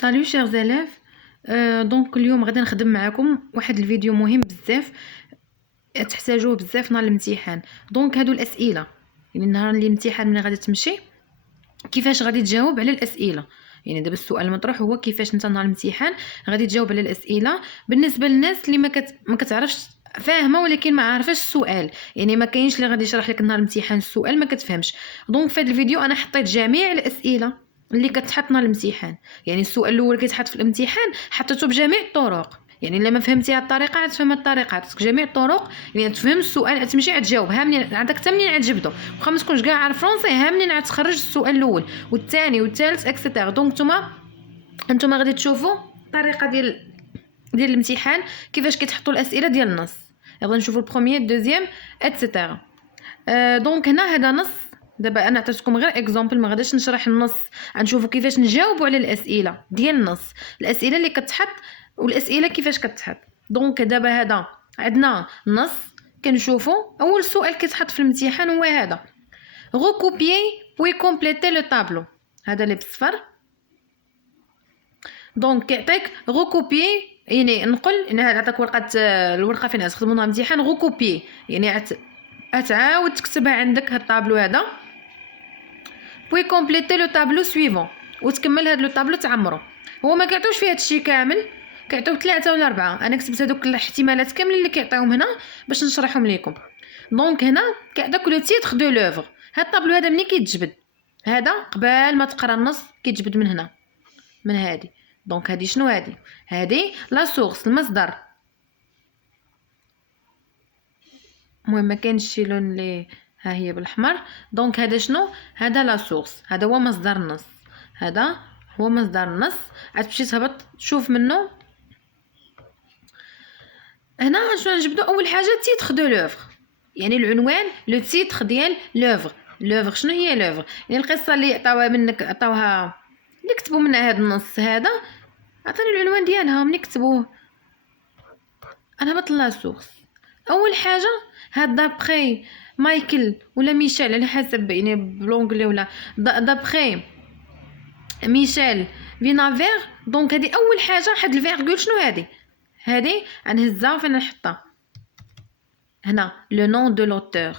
سالو شير زيلاف. دونك اليوم غادي نخدم معكم واحد الفيديو مهم بزاف تحتاجوه بزاف نهار الامتحان. دونك هادو الاسئله، يعني نهار الامتحان ملي غادي تمشي كيفاش غادي تجاوب على الاسئله. يعني دابا السؤال المطروح هو كيفاش انت نهار الامتحان غادي تجاوب على الاسئله. بالنسبه للناس اللي ما كتعرفش فاهمه ولكن ما عارفاش السؤال، يعني ما كاينش اللي غادي يشرح لك نهار الامتحان السؤال ما كتفهمش. دونك في هذا الفيديو انا حطيت جميع الاسئله اللي كتحط نهار الامتحان. يعني السؤال الاول كيتحط في الامتحان حطيته بجميع الطرق، يعني الا ما فهمتي هاد الطريقه عتفهم الطريقه، عطيتك جميع الطرق يعني تفهم السؤال تمشي عتجاوب. ها منين عندك حتى منين عتجبدو، واخا ما تكونش كاع عارف فرونسي ها منين عتخرج السؤال الاول والثاني والثالث اكسيتيرا. دونك نتوما غادي تشوفوا الطريقه ديال الامتحان كيفاش كيتحطوا الاسئله ديال النص. يلا نشوفوا البروميير الدوزيام اكسيتيرا. دونك هنا هذا نص. دابا انا عطيتكم غير اكزامبل، ما غاديش نشرح النص، غنشوفوا كيفاش نجاوبوا على الاسئله ديال النص، الاسئله اللي كتحط والاسئله كيفاش كتحط. دونك دابا هذا عندنا نص كنشوفوا اول سؤال كيتحط في الامتحان هو هذا: recopier puis compléter le tableau. هذا اللي بالصفر. دونك كيعطيك recopier يعني نقل، يعني عطاك الورقه فين غتخدموا لها امتحان recopier يعني تعاود تكتبها عندك هاد الطابلو هذا. بوي كومبليتي لو طابلو سويفون وتكمل هاد لو طابلو تعمرو. هو ما كيعطيوش فيه هادشي كامل، كيعطيو 3 ولا 4. انا كتبت هذوك الاحتمالات كاملين اللي كيعطيوهم هنا باش نشرحهم لكم. دونك هنا كيعطيك لو تيتر دو لوفر. هاد الطابلو هذا ملي كيتجبد، هذا قبل ما تقرا النص كيتجبد من هنا من هادي. دونك هادي شنو هادي لا سورس المصدر. المهم ما كاينش شي لون اللي ها هي بالاحمر. دونك هذا شنو؟ هذا لا سورس، هذا هو مصدر النص، هذا هو مصدر النص. غتمشي تهبط تشوف منه هنا شنو نجبدو. اول حاجه تيتر دو لوفر، يعني العنوان لو تيتر ديال لوفر. لوفر شنو هي لوفر؟ يعني القصه اللي عطاوها منك، عطاوها اللي كتبوا منها هذا النص هذا، عطاني العنوان ديالها ملي كتبوه. انا هبط لا سورس. اول حاجه هاد دابخي مايكل ولا ميشيل على حسب يعني بلونغلي، ولا دابخي ميشيل فينافير. دونك هذه اول حاجه. حد الفيرغول شنو هذه غنهزها فين نحطها هنا لو نون دو لوتور.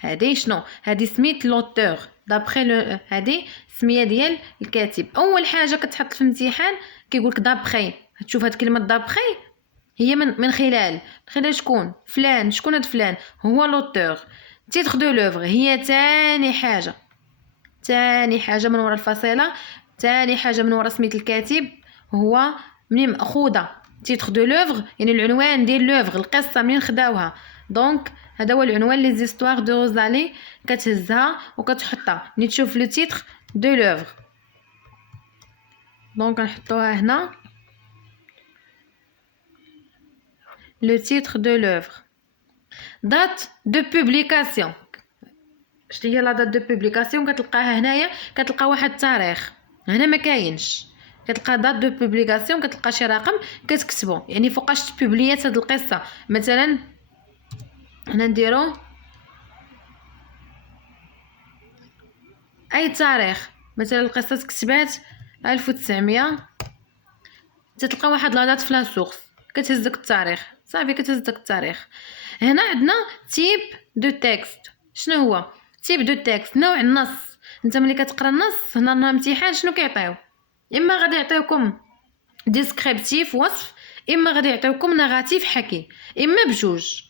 هذه شنو؟ هذه سميت لوتور دابخي هذه سميه ديال الكاتب. اول حاجه كتحط في الامتحان كيقولك دابخي. تشوف هاد كلمه دابخي هي من خلال شكون؟ فلان. شكون هاد فلان؟ هو لوتور. تيتر دو لوفر هي تاني حاجه من وراء الفصيله، تاني حاجه من وراء سميت الكاتب هو منين ماخوذه. تيتر دو لوفر يعني العنوان ديال لوفر، القصه منين خداوها. دونك هذا هو العنوان لي زيستوار دو روزالي. كتهزها وكتحطها ملي تشوف لو تيتر دو لوفر. دونك نحطوها هنا le titre de l'œuvre. date de publication. شنو هي لا دات دو بوبليكاسيون؟ كتلقاها هنايا، كتلقى واحد التاريخ هنا ما كاينش، كتلقى دات دو بوبليكاسيون، كتلقى شي رقم كتكتبو يعني فوقاش تبوبليات هاد القصه. مثلا هنا نديرو اي تاريخ، مثلا القصه تكتبات 1900، تتلقى واحد لا دات في لا سورس، كتهزك التاريخ صافي، كتهزك التاريخ. هنا عندنا تيب دو تكست. شنو هو تيب دو تكست؟ نوع النص. انت ملي كتقرا النص هنا الامتحان شنو كيعطيو؟ اما غادي يعطيوكم ديسكريبتيف وصف، اما غادي يعطيوكم نغاتيف حكي، اما بجوج.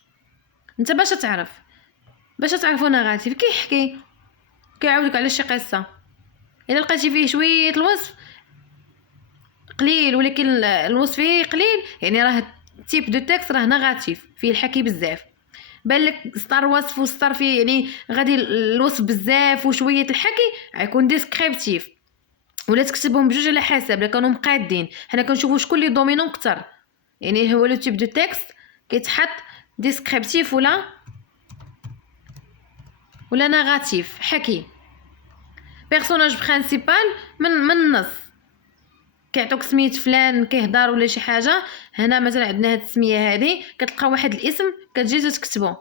انت باش تعرفوا نغاتيف كيحكي كيعاودك على شي قصه، الا لقيتي فيه شويه الوصف قليل ولكن الوصف فيه قليل يعني راه تيب دو تكست راه نغاتيف فيه الحكي بزاف. بالك سطر وصف وسطر فيه يعني غادي الوصف بزاف وشويه الحكي غيكون ديسكريبتيف. ولا تكتبهم بجوج على حسب الا كانوا مقادين. حنا كنشوفوا شكون اللي دومينون اكثر، يعني هو لو تيب دو تكست كيتحط ديسكريبتيف ولا نغاتيف حكي. بيرسوناج برينسيبال من النص، كيعطوك سميت فلان كيهضر ولا شي حاجه. هنا مثلا عندنا هاد السميه هذه، كتلقى واحد الاسم كتجي تكتبو،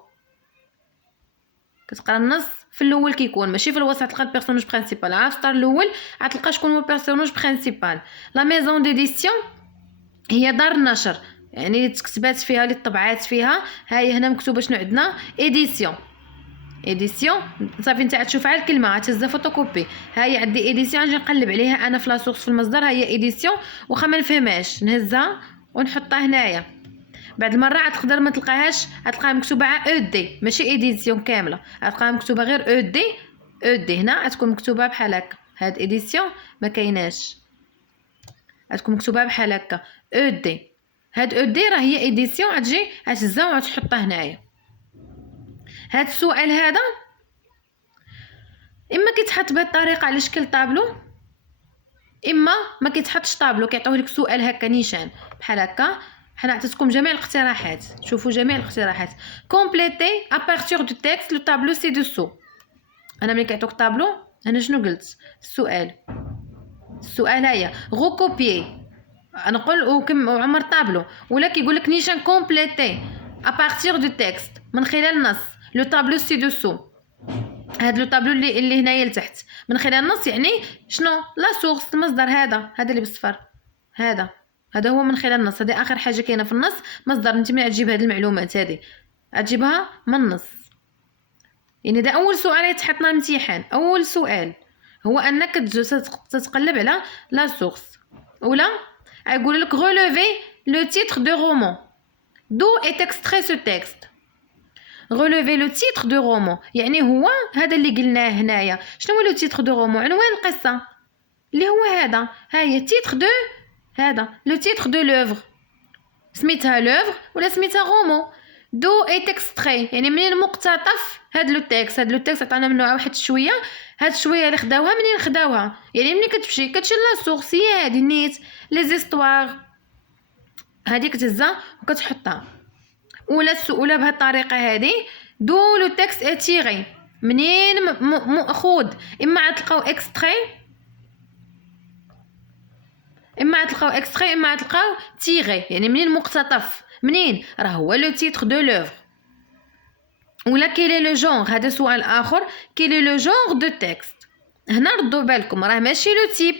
كتقرا النص في الاول كيكون ماشي في الوسط، تلقى البيرسوناج برينسيبال. عاد في السطر الاول غتلقى شكون هو البيرسوناج برينسيبال. لا ميزون ديديسيون هي دار النشر، يعني اللي تكتبات فيها، اللي طبعات فيها. هاي هنا مكتوبه شنو عندنا؟ ايديسيون. ايديسيون صافي انت غتشوف على الكلمه غتهزها فوتوكوبي. هاي عندي ايديسيون، نجي نقلب عليها انا في لا سورس في المصدر، هي ايديسيون. واخا ما نفهمهاش نهزها ونحطها هنايا. بعد المره عاد تقدر ما تلقاهاش، غتلقاها مكتوبه او دي ماشي ايديسيون كامله، غتلقاها مكتوبه غير او دي. او دي هنا غتكون مكتوبه بحال هكا. هاد ايديسيون ما كايناش، غتكون مكتوبه بحال هكا او دي. هاد او دي راه هي ايديسيون، غتجي غتهزها وغتحطها هنايا. هاد السؤال هذا اما كيتحط بهاد الطريقه على شكل طابلو، اما ما كيتحطش طابلو، كيعطيوه لك سؤال هكا نيشان بحال هكا. حنا عطيتكم جميع الاقتراحات، شوفوا جميع الاقتراحات. كومبليتي ا بارتير دو تيكست لو طابلو سي دوسو. انا ملي كيعطوك طابلو انا شنو قلت؟ السؤال هيا غوكوبيي، نقول وعمر طابلو، ولا كيقول لك نيشان كومبليتي ا بارتير دو تيكست من خلال النص لو طابلو سي دوسو. هاد لو طابلو اللي هنايا لتحت من خلال النص، يعني شنو؟ لا سورس، المصدر هذا اللي بالصفر، هذا هو من خلال النص. هذه اخر حاجه كاينه في النص، مصدر. انت ملي تجيب هاد المعلومات هذه تجيبها من النص. يعني ده اول سؤال يتحطنا الامتحان. اول سؤال هو انك تتقلب على لا سورس، ولا يقول لك ريليفي لو تيتر دو رومان دو ايت اكستري سو تيكست. ريليفي لو تيتر دو رومان يعني هو هذا اللي قلناه هنايا. شنو هو لو تيتر دو رومان؟ عنوان القصه اللي هو هذا. هاهي تيتر دو، هذا لو تيتر دو لوفر، سميتها لوفر ولا سميتها رومان. دو ايت اكستري يعني منين مقتطف هاد لو تيكست. هاد لو تيكست عطانا منه واحد شويه، هاد شويه اللي خداوها منين خداوها؟ يعني ملي كتمشي لا سورس هي هادي نيت لي زيستوار، هادي كتهزها وكتحطها. ولا بهاد الطريقه هادي دو لو تيكست اتيري منين ماخوذ. اما غتلقاو اكستري، اما غتلقاو تيغي يعني منين مقتطف. منين؟ راه هو لو تيتر دو لوفر. ولا كيلي لو جونغ، هذا سؤال اخر. كيلي لو جونغ دو تيكست؟ هنا ردوا بالكم راه ماشي لو تيب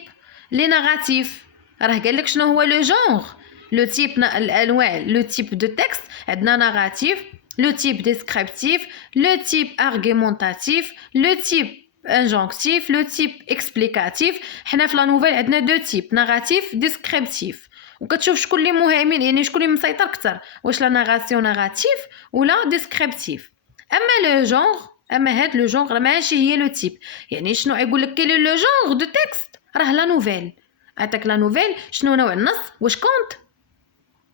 لي نيغاتيف، راه قال لك شنو هو لو جونغ. لو تيب الانواع لو تيب دو تيكست عندنا نيغاتيف، لو تيب ديسكريبتيف، لو تيب ارغيومونتاتيف، لو تيب انجونكتيف، لو تيب اكسبليكاتيف. حنا في لا نوفيل عندنا دو تيب نيغاتيف ديسكريبتيف. وكتشوف شكون اللي مهيمن، يعني شكون اللي مسيطر اكثر، واش لا نيغاسيون نيغاتيف ولا ديسكريبتيف. اما لو جونغ، اما هاد لو جونغ ماشي هي لو تيب. يعني شنو يقول لك كاين لو جونغ دو تيكست؟ راه لا نوفيل. عطاك لا نوفيل شنو نوع النص، واش كونت.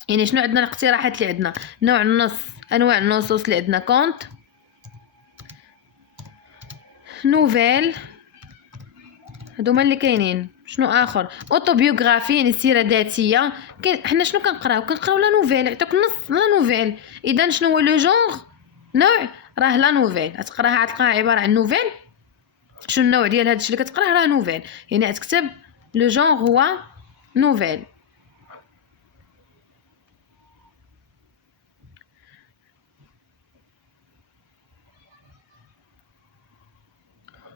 يعني شنو عندنا الاقتراحات اللي عندنا؟ نوع النص، انواع النصوص اللي عندنا كونت، نوفيل، هادوما اللي كاينين. شنو اخر؟ اوتوبيوغرافي يعني سيره ذاتيه. كاين حنا شنو كنقراو لا نوفيل، يعطيك نص لا نوفيل. اذا شنو هو لو جونغ؟ نوع راه لا نوفيل. غتقراها غتلقاها عباره عن نوفيل. شنو النوع ديال هادشي اللي كتقراه؟ راه نوفيل. يعني غتكتب لو جونغ هو نوفيل.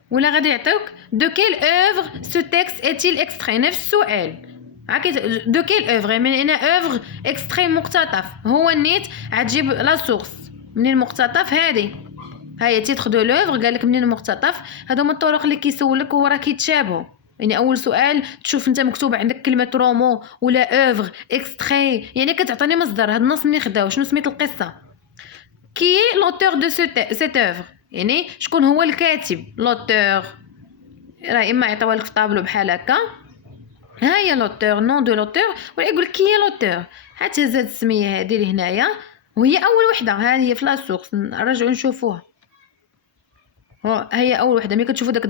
ولا غادي يعطيوك دو كيل اوفر سو تيكست اتيل اكستري. نفس السؤال دو كيل اوفر يعني انا اوفر اكستري مقتطف. هو النيت غتجيب لا سورس منين مقتطف. هاي تيتر دو لوفر قال لك منين مقتطف. هادو هما الطرق اللي كيسولك وراه كيتشابهوا. يعني اول سؤال تشوف انت مكتوب عندك كلمه رومو ولا اوفر اكستري، يعني كتعطيني مصدر هاد النص منين خداو، شنو سميت القصه، كي لوتور دو سيت اوفر يعني شكون هو الكاتب. لوتور راه اما يعطيوها لك في طابلو بحال هكا، ها هي لوتور نون دو لوتور، ولا يقول لك كي هي لوتور. حتى هاد السميه هذه اللي هنايا وهي اول وحده، ها هي في لا سورس نرجعوا نشوفوها. هي اول وحده. ملي كتشوفوا داك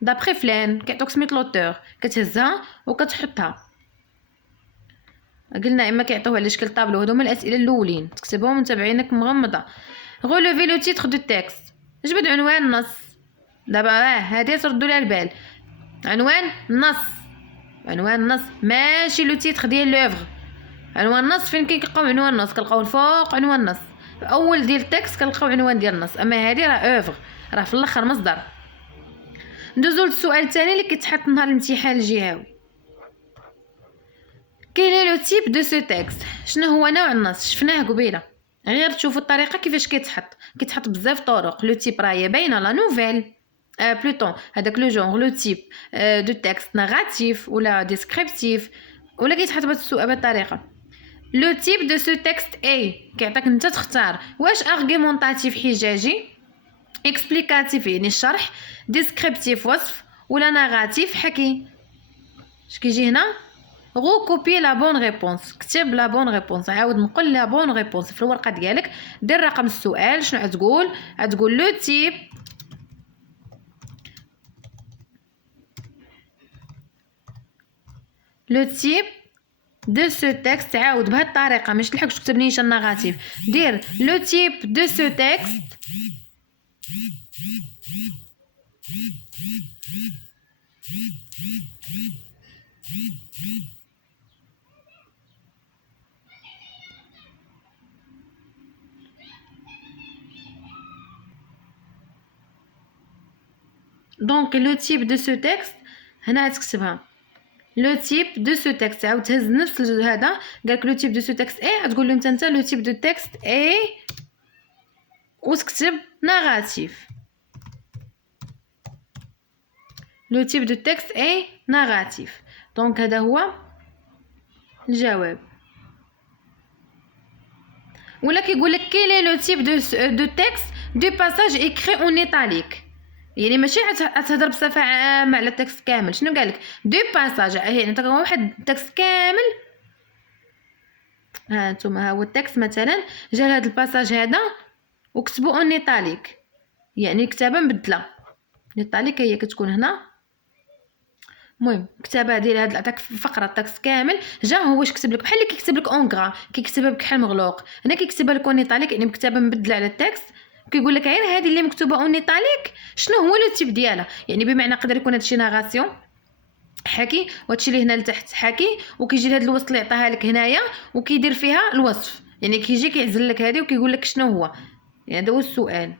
دابخي فلان كيعطوك سميت لوتور، كتهزها وكتحطها. قلنا اما كيعطيوها على شكل طابلو. هادو هما الاسئله الاولين تكتبهم وانت بعينك مغمضه. غولوفي لو تيتر دو تيكست، جبد عنوان النص. دابا هادي تردوا لها البال. عنوان النص ماشي لو تيتر ديال لوفر. عنوان النص فين كنلقاو عنوان النص؟ كنلقاو الفوق عنوان النص. اول ديال التكست كنلقاو عنوان ديال النص، اما هذه راه اوفر، راه في الاخر مصدر. ندوزو للسؤال الثاني اللي كيتحط نهار الامتحان الجهوي. كاين لو تيب دو سو تيكست، شنو هو نوع النص؟ شفناه قبيله، غير تشوفوا الطريقه كيفاش كيتحط بزاف طرق. لو تيب راهي باينه، لا نوفيل بلوتون هذاك لو جونغ، لو تيب دو تيكست ناراتيف ولا ديسكريبتيف، ولا كيتحط بهذه الطريقه. لو تيب دو سو تيكست اي كيعطيك انت تختار واش ارغيمونطاتيف حجاجي، اكسبليكاتيف يعني الشرح، ديسكريبتيف وصف، ولا ناراتيف حكي. اش كيجي هنا؟ غوكوبي لا بون ريبونس، كتب لا بون ريبونس، عاود نقول لا بون ريبونس في الورقه ديالك. دير رقم السؤال، شنو غتقول لو تيب دو سو تيكست، عاود بهاد الطريقه ماشي تلحقش تكتب نيشان النيغاتيف، دير لو تيب دو سو تيكست دونك لو تيب دو سو تيكست هنا تكتبها لو تيب دو سو تيكست، عاود تهز نفس هذا قالك لو تيب دو سو تيكست اي، غتقول لهم انت لو تيب دو تيكست اي وتكتب ناراتيف. لو تيب دو تيكست اي ناراتيف. دونك هذا هو الجواب. ولا كيقول لك كيلي لو تيب دو تيكست دو باساج ايكري اون ايطاليك، يعني ماشي غتهضر بصفه عامه على التكست كامل. شنو قالك؟ دو باساج، يعني انت واحد التكست كامل، ها نتوما ها هو التكست مثلا جا هذا الباساج هذا وكتبوا اون ايطاليك، يعني كتابه مبدله. الايطاليك هي كتكون هنا. المهم كتابه ديال هاد عطاك فقره التكست كامل، جا هو واش كتب لك بحال اللي كيكتب لك اونغرا، كيكتبها بكحل مغلوق. هنا كيكتبها لك اون ايطاليك يعني بكتابه مبدله على التكست. كيقول لك غير هذه اللي مكتوبه اون ايطاليك شنو هو لو تيب ديالها، يعني بمعنى يقدر يكون هادشي ناراسيون حكي، وهادشي اللي هنا لتحت حكي، وكيجي لهاد الوصف اللي عطاها لك هنايا وكيدير فيها الوصف، يعني كيجي كيعزل لك هذه وكيقول لك شنو هو. يعني هذا هو السؤال.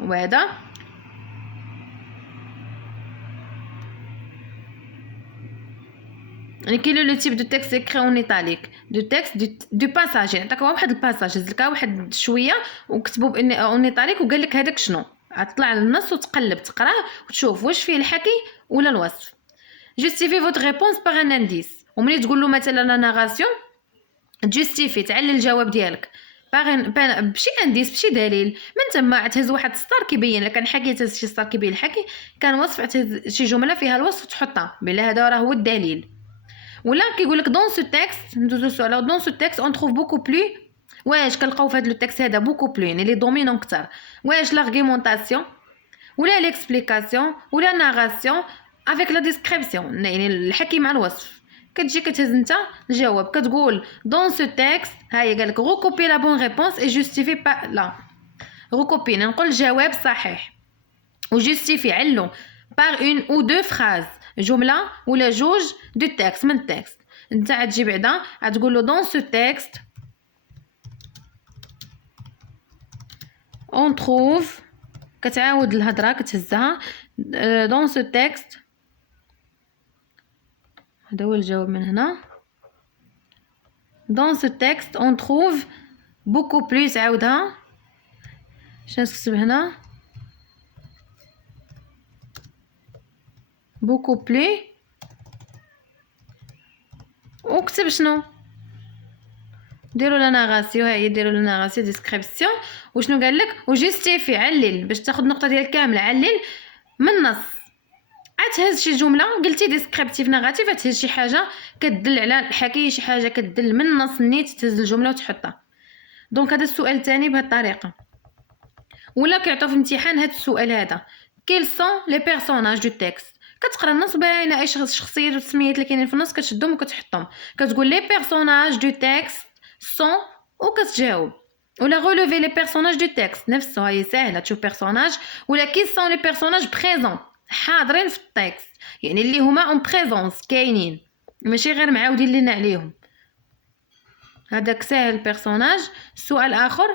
وهذا يعني كاين لو تيب دو تيكست اكري اون ايطاليك، دو تيكست دو باساج، يعني عطاك واحد الباساج هزلكها واحد شويه وكتبوا بان اون ايطاليك وقال لك هذاك شنو، غتطلع للنص وتقلب تقراه وتشوف واش فيه الحكي ولا الوصف. جوستيفي فوت ريبونس باغ ان انديس، وملي تقول له مثلا لا ناراسيون جوستيفي تعلل الجواب ديالك بشي انديس بشي دليل. من تما تهز واحد السطر كيبين لك، كان حكي تهز شي سطر كيبين الحكي، كان وصف تهز شي جمله فيها الوصف تحطها بلا هذا راه هو الدليل. ولا كيقول لك دون سو تيكست، ندوزو السؤال دون سو تيكست اون تروف بوكو بلو، واش كنلقاو في هذا لو تيكست هذا بوكو بلو يعني لي دومينون كثر، واش لارغيمونطاسيون ولا ليكسبليكاسيون ولا ناراسيون افيك لا ديسكريبسيون يعني الحكي مع الوصف. كتجي كتهز انت الجواب كتقول دون سو تيكست، هاي قالك غوكوبي لا بون ريبونس اي جوستيفي با لا غوكوبي نقول الجواب صحيح وجوستيفي علو بار اون او دو فراز، جمله ولا جوج دو تيكست من التكست. انت غتجي بعدا غتقول له دون سو تيكست اون تروف، كتعاود الهضره كتهزها دون سو تيكست، هذا هو الجواب من هنا. دون سو تيكست اون تروف بوكو بلوس، عاودها شنو تكتب هنا بوكو بلي، وكتب شنو ديروا لا ناراسيون، هي ديروا لا ناراسيون ديسكريبسيون. وشنو قال لك؟ وجوستيفي علل باش تاخذ النقطه ديال كامله، علل من النص. عتهز شي جمله قلتي ديسكريبتيف نيجاتيف، عتهز شي حاجه كتدل على الحكي، شي حاجه كتدل من النص نيت تهز الجمله وتحطها. دونك هذا السؤال الثاني بهذه الطريقه. ولا كيعطيو في الامتحان هذا السؤال هذا كيل سون لي بيرسوناج دو تيكست، كتقرا النص باينه اي شخصيات والسميات اللي كاينين في النص كتشدهم وكتحطهم، كتقول لي بيرسوناج دو تيكست سون وكتجاوب. ولا غولوفي لي بيرسوناج دو تيكست نفسه، هي ساهله تشوف بيرسوناج. ولا كي سون لي بيرسوناج بريزون حاضرين في التكست، يعني اللي هما اون بريزونس كاينين ماشي غير معاودين لينا عليهم. هذاك ساهل بيرسوناج. السؤال اخر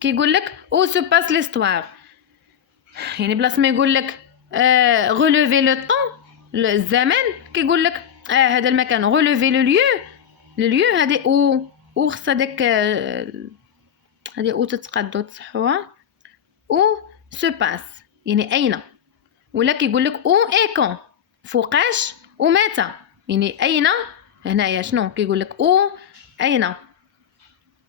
كيقول لك او سو باس ليستوار، يعني بلاص ما يقول لك غولوفي لو طون الزمان، كيقول لك هذا المكان غولوفي لو ليو هذه او خص هذاك هذه او تتقادو تصحوها او سو باس يعني اين، ولا كيقول لك او اي كون فوقاش ومتى، يعني اين هنايا شنو كيقول لك او اين.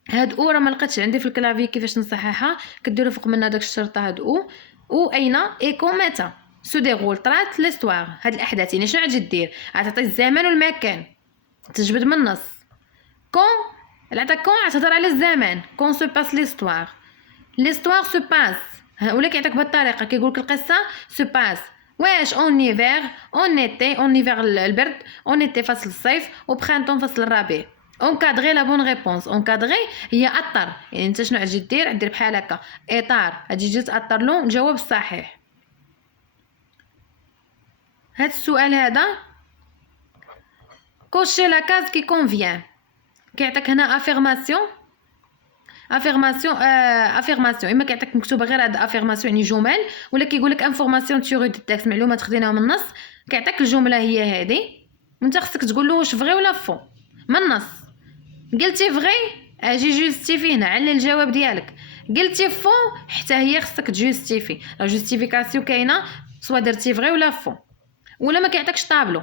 هاد او راه ما لقيتش عندي في الكلافي كيفاش نصححها، كديروا فوق من هذاك الشرطه هاد او اين اي كون متى سو ديغول طرات ليستوار، هاد الاحداث يعني شنو غادي دير، غتعطي الزمان والمكان تجبد من النص. كون العطا كون غتهضر على الزمان، كون سو باس ليستوار سو باس، ولا كيعطيك بهاد الطريقه كيقولك القصه سو باس واش اون ايفير اون ايتي، اون ايفير البرد، اون ايتي فصل الصيف، وبخانتون فصل الربيع. اونكادغي لا بون ريبونس، اونكادغي هي اطر، يعني انت شنو غادي دير بحال هكا اطار غادي تجي تاطر له الجواب الصحيح. هاد السؤال هذا كوشي لا كاز كي كونفيان، كيعطيك هنا افيرماسيون اما كيعطيك مكتوبه غير هاد افيرماسيون يعني جمل، ولا كيقولك انفورماسيون تيوري دو تكست معلومات خديناها من النص، كيعطيك الجمله هي هذه وانت خصك تقول له واش فغي ولا فو من النص. قلتي فغي اجي جوستيفي هنا علل الجواب ديالك، قلتي فو حتى هي خصك تجوستيفي، لا جوستيفيكاسيون كاينه سوا درتي فغي ولا فو. ولا ما كيعطيكش طابلو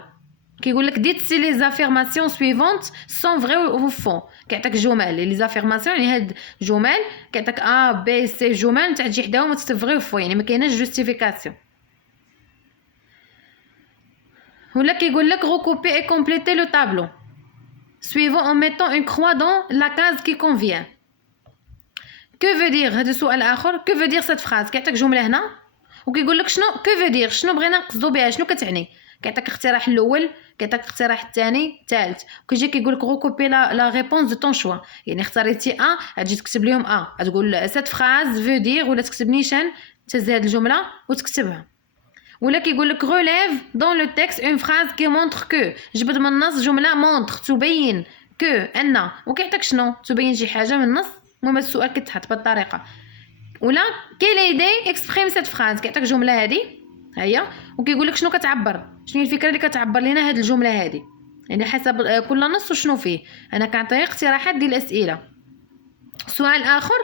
كيقول لك ديت سي لي زافيرماسيون سويفونت سون فغي او فو، كيعطيك جمل لي زافيرماسيون يعني هاد جمل كيعطيك ا بي سي جمل انت تجي حداهم وتكتب فغي وفو، يعني ما كايناش جوستيفيكاسيون. ولا كيقول لك recouper et compléter le tableau suivant en mettant une croix dans la case qui convient. que veut dire هذا سؤال اخر que veut dire cette phrase، كيعطيك جمله هنا وكيقول لك شنو que veut dire شنو بغينا نقصدوا بها شنو كتعني، كيعطيك الاقتراح الاول كيعطيك الاقتراح الثاني الثالث، وكيجي كيقول لك recouper la réponse de ton choix، يعني اختاريتي غتجي تكتب لهم غتقول cette phrase veut dire ولا تكتب نيشان تزاد الجمله وتكتبها. ولا كيقول لك relève dans le texte une phrase qui montre que، جبد من النص جمله montre تبين que ان، وكيعطيك شنو تبين شي حاجه من النص. المهم السؤال كيتحط بهذه الطريقه. ولا quelle idée exprime cette phrase، كيعطيك جمله هذه هي وكيقول لك شنو كتعبر، شنو هي الفكره اللي كتعبر لنا هذه الجمله هذه، يعني حسب كل نص وشنو فيه. انا كنعطي اقتراحات ديال الاسئله. سؤال اخر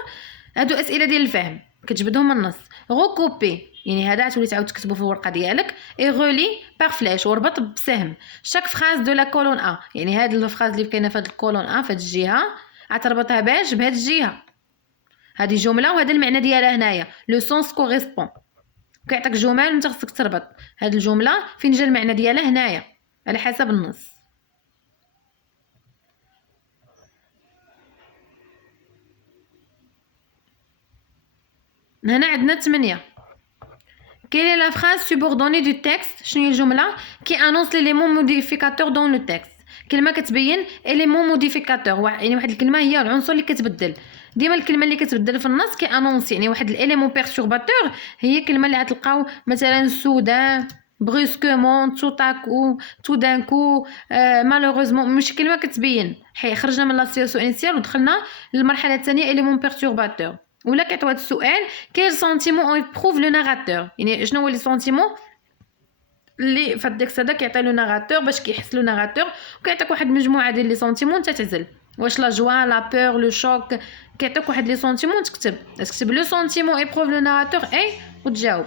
هادو اسئله ديال الفهم كتجبدهم من النص. recouper يعني هذا تولي تعاود تكتبو في الورقه ديالك، اي غولي بار فلاش وربط بسهم شاك فراز دو لا كولون يعني هاد الفراز اللي كاينه في هاد الكولون في هاد الجهه غتربطها باش بهاد الجهه، هذه جمله وهذا المعنى ديالها هنايا لو سونس كوريسبون. كيعطيك جمل انت خصك تربط هاد الجمله فين جا المعنى ديالها هنايا على حسب النص. هنا عندنا 8. Quelle est la phrase subordonnée du texte، شنو هي الجمله qui annonce l'élément modificateur dans le texte، كلمه كتبين élément modificateur يعني واحد الكلمه هي العنصر اللي كتبدل. ديما الكلمه اللي كتبدل في النص كي انونس يعني واحد الاليمون بيرتورباتور، هي الكلمه اللي غتلقاو مثلا سودان بريسكومون تو دان كو مالوغوزمون، مش كلمه كتبين خرجنا من لا سيتواسيون انيسيال ودخلنا للمرحله الثانيه اليمون بيرتورباتور. ولا كيعطيو هذا السؤال كيل سونتيمون بروف لو ناراتور، يعني شنو هو لي سونتيمون اللي في الديكس هذا كيعطي لو ناراتور باش كيحس لو ناراتور، وكيعطيك واحد المجموعه ديال لي سونتيمون انت تعزل واش لا جوا لا بور لو شوك، كيعطيك واحد لي سونتيمون تكتب لو سونتيمون ايبروف لو ناراتور اي وتجاوب.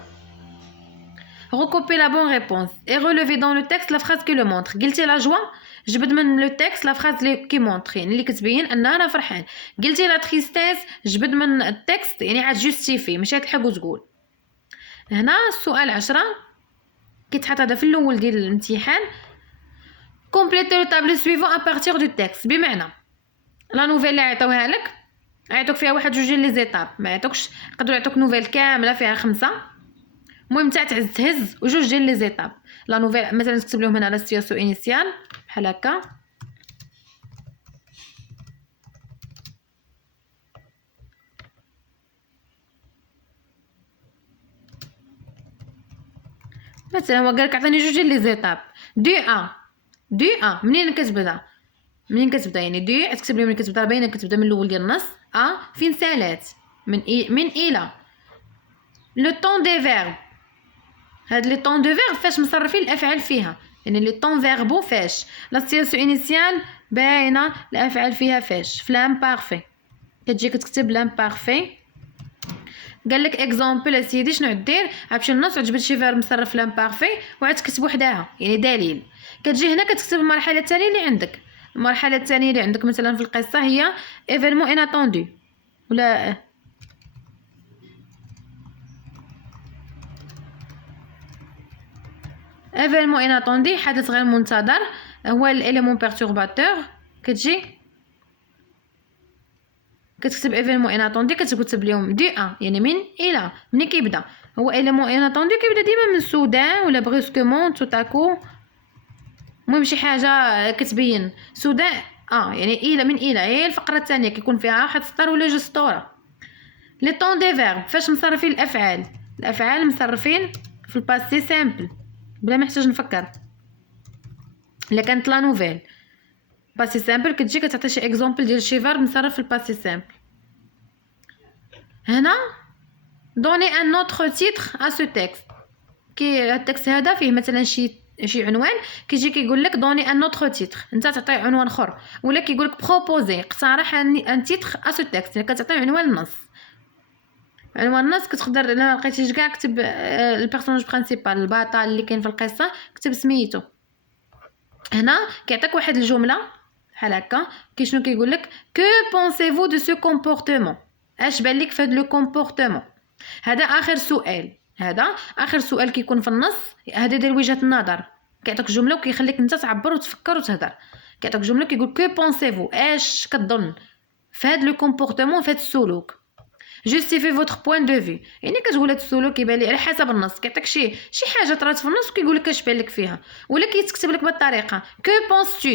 recouper la bonne réponse et relever dans le texte la phrase qui le montre. قلتي لا جوا جبد من لو تكست لا فراز لي كي مونطر يعني اللي كتبين ان انا فرحان. قلتي لا تريستيس جبد من التكست يعني عاد جوستيفي ماشي تلحق وتقول. هنا السؤال 10 كيتحط هذا في الاول ديال الامتحان كومبليتي لو طابلو سويفون ا بارتير دو تكست، بمعنى لا نوفيل اللي عيطوها لك عيطوك فيها واحد جوج لي زيتاب، ما عيطوكش يقدروا يعطوك نوفيل كامله فيها 5. المهم نتا تهز وجوج ديال لي زيتاب. لا نوفيل مثلا تكتب لهم هنا لا سيتواسيون انيسيال بحال هكا، مثلا هو قالك عطيني جوج ديال لي زيتاب دو ا منين كتبدا منين كتبدا يعني دي تكتب لي منين كتبدا، باينه كتبدا من الاول ديال النص. فين سالات من الى. لو طون دي فيرب، هاد لي طون دو فيرب فاش مصرفين الافعال فيها، يعني لي طون فيربو فاش لا سيتياسيون انيسيال باينه الافعال فيها فاش. في لامبارفي كتجي كتكتب لامبارفي. قال لك اكزامبل اسيدي شنو دير، غتمشي للنص عجبت شي فيرب مصرف لامبارفي وعاد تكتب وحدها يعني دليل. كتجي هنا كتكتب المرحله الثانيه اللي عندك. المرحله الثانيه اللي عندك مثلا في القصه هي ايفينمون اناتوندو ولا ايفينمون اناتوندي، حدث غير منتظر هو الاليمون بيرتورباتور. كتجي كتكتب ايفينمون اناتوندي، كتكتب لهم دي يعني من الى. مني كيبدا هو اليمون اناتوندي كيبدا ديما من سودان ولا بريسكومون توتاكو، المهم شي حاجه كتبين سودان يعني الى من الى. هي الفقره الثانيه كيكون فيها واحد سطر ولا جوج سطور. لي طون دي فيرب فاش مصرفين الافعال، الافعال مصرفين في الباسي سامبل بلا ما نحتاج نفكر. الا كانت لا نوفيل باسي سامبل كتجي كتعطي شي اكزامبل ديال شي فيرب مصرف في الباسي سامبل. هنا دوني ان اوتر تيتر ا سو تيكست، كي التكست هذا فيه مثلا شي عنوان، كيجي كيقول لك دوني ان اوتر تيتر، انت تعطي عنوان اخر. ولا كيقول لك بروبوزي اقترح ان تيتر ا سو تيكست، يعني كتعطي عنوان النص. عنوان النص كتقدر الا لقيتيش كاع كتب البيرسوناج برينسيبال البطل اللي كاين في القصه كتب سميتو. هنا كيعطيك واحد الجمله بحال هكا، شنو كيقول لك كو بونسيفو دو سو كومبورتمون، اش بان لك في هذا لو كومبورتمون. هذا اخر سؤال، هذا اخر سؤال كيكون في النص. هذا ديال وجهه النظر، كيعطيك جمله وكيخليك انت تعبر وتفكر وتهضر. كيعطيك جمله كيقول كو بونسيفو، اش كتظن في هذا لو كومبورتمون، في هذا السلوك. جوستيفي فوتر بوين دو في، يعني كتقول هذا السلوك كيبان لي على حسب النص. كيعطيك شي حاجه طرات في النص وكيقول لك اش بان لك فيها. ولا كيتكتب لك بالطريقه كو بونس تو،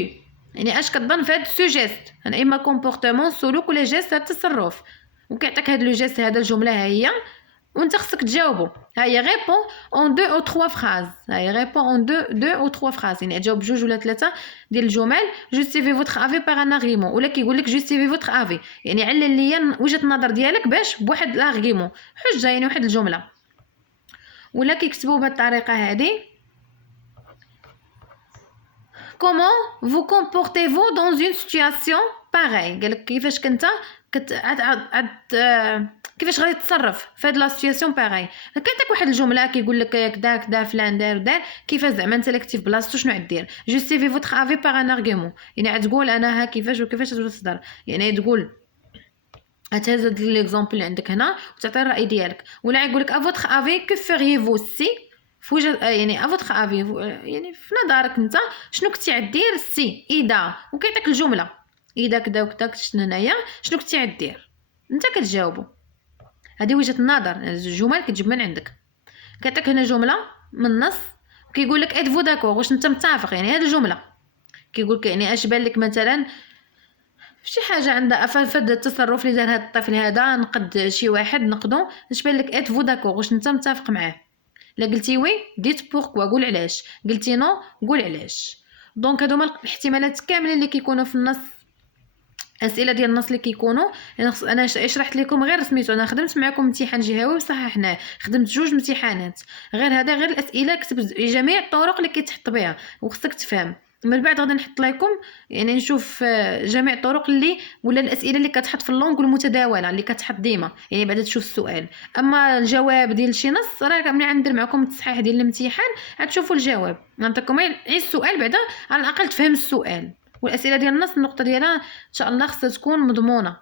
يعني اش كتظن في هذا سو جيست، يعني اما كومبورتمون سلوك ولا جيست هذا التصرف. وكيعطيك هذا لو جيست هذا الجمله ها هي، وانت خصك تجاوبو. ها هي ريبون اون دو او تروا فراز، ها هي ريبون اون دو او تروا فراز، يعني تجاوب بجوج ولا ثلاثه ديال الجمل. جوستيفي فوتر افي بار ان ارغيمون، ولا كيقول لك جوستيفي فوتر افي، يعني علل ليا وجهه النظر ديالك باش بواحد لارغيمون، حجه يعني واحد الجمله. ولا كيكتبوا بهذه الطريقه هذه comment vous comportez-vous dans une situation pareille. قالك كيفاش كنت كيفاش غادي تتصرف في هاد لا سيتوياسيون باغي. كيعطيك واحد الجمله كيقول لك كدا فلان دار كيفاش زعما انت اللي كنتي في بلاصتو شنو غدير. جوستيفي فوتر افي باغ ان ارغيمون، يعني غتقول انا ها كيفاش وكيفاش تهضر، يعني تقول هتهز ليكزامبل اللي عندك هنا وتعطي الراي ديالك. ولا يقول لك افوتر افي كو فيغيفو سي فوجه، يعني افوتر افي يعني في نظرك انت شنو كنتي غدير سي اذا، وكيعطيك الجمله اذا كدا وكدا كنت هنايا شنو كنتي غدير، انت كتجاوبو. هذه وجهه النظر، الجمل كتجيب من عندك. كيعطيك هنا جمله من النص كيقول لك ادفو داكور، واش انت متفق، يعني هذه الجمله كيقول لك يعني اش بان لك مثلا شي حاجه عندها فد التصرف اللي دار هذا الطفل هذا، نقد شي واحد نقدو، اش بان لك ادفو داكور، واش انت متفق معاه. لا قلتي وي ديت بوركوا، قول علاش. قلتي نو قول علاش. دونك هادو هما الاحتمالات كاملين اللي كيكونوا في النص. اسئله ديال النص اللي كيكونوا انا شرحت لكم غير سميتو، انا خدمت معكم امتحان جهوي وصححناه، خدمت جوج امتحانات غير هذا، غير الاسئله كتبت جميع الطرق اللي كيتحط بها وخصك تفهم. من بعد غادي نحط لكم يعني نشوف جميع الطرق اللي ولا الاسئله اللي كتحط في اللونغ المتداوله اللي كتحط ديما، يعني بعد تشوف السؤال. اما الجواب ديال شي نص راه ملي غندير معكم التصحيح ديال الامتحان غتشوفوا الجواب، نعطيكم غير السؤال بعدا على الاقل تفهم السؤال. والاسئله ديال النص النقطه ديالها ان شاء الله خصها تكون مضمونه.